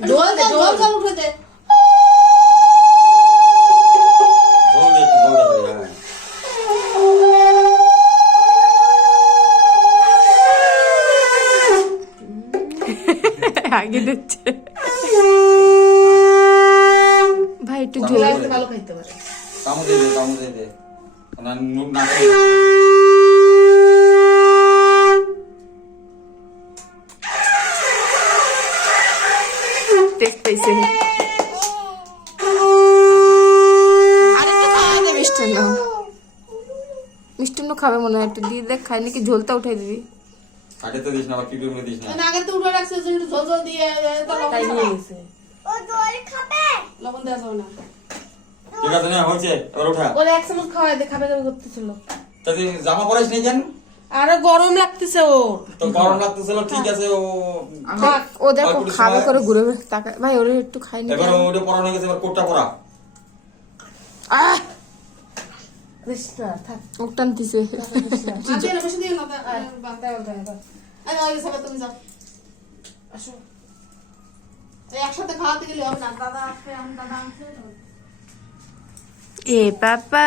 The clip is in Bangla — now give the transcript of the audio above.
জল দে, জল জল উঠে দে। আগে দিচ্ছে ভাই একটু ঝোল ঝোল আসলে ভালো খাইতে পারে। কামড় দিয়ে দে না না টেস্ট পাইছে আর একটু খাওয়া দে মিষ্টান্ন মিষ্টান্ন খাবে মনে হয় একটু দিয়ে দেখ খাই নাকি ঝোলটা উঠাই দিবি কাটে তো দিস না আবার পিপের মধ্যে দিস না না আগে তো উঠে রাখছে যে একটু ঝোল ঝোল দিয়ে তো লবণ তাই ছাড়া। নিয়ে গেছে। লবণ দেওয়া যাবে না। ঠিক আছে না হয়েছে এবার ওঠা ওরে এক চামচ খাওয়াই দে, খাবে খাবে করতেছিল। তা তুই জামা পরাইস নি কেন আরে গরম লাগতেছে ও। তো গরম লাগতেছিল ঠিক আছে ও ও দেখো অল্প একটু খাবে সময়- করে ঘুরে তাকা ভাই ওরে একটু খাই নি এবার ওটা পরানো হয়ে গেছে এবার কোটটা পরা আহ দিস না, থাক। ওক টানতিছে আর দিয়ে না, বেশি দিয়ে না, বাদ। দাও, দাও, দাও। এই ওই সবাই তুমি যাও। আসো। এই একসাথে খাওয়াতে গেলে হবে না। দাদা আসবে, আমি দাদা আনছে। এ পাপা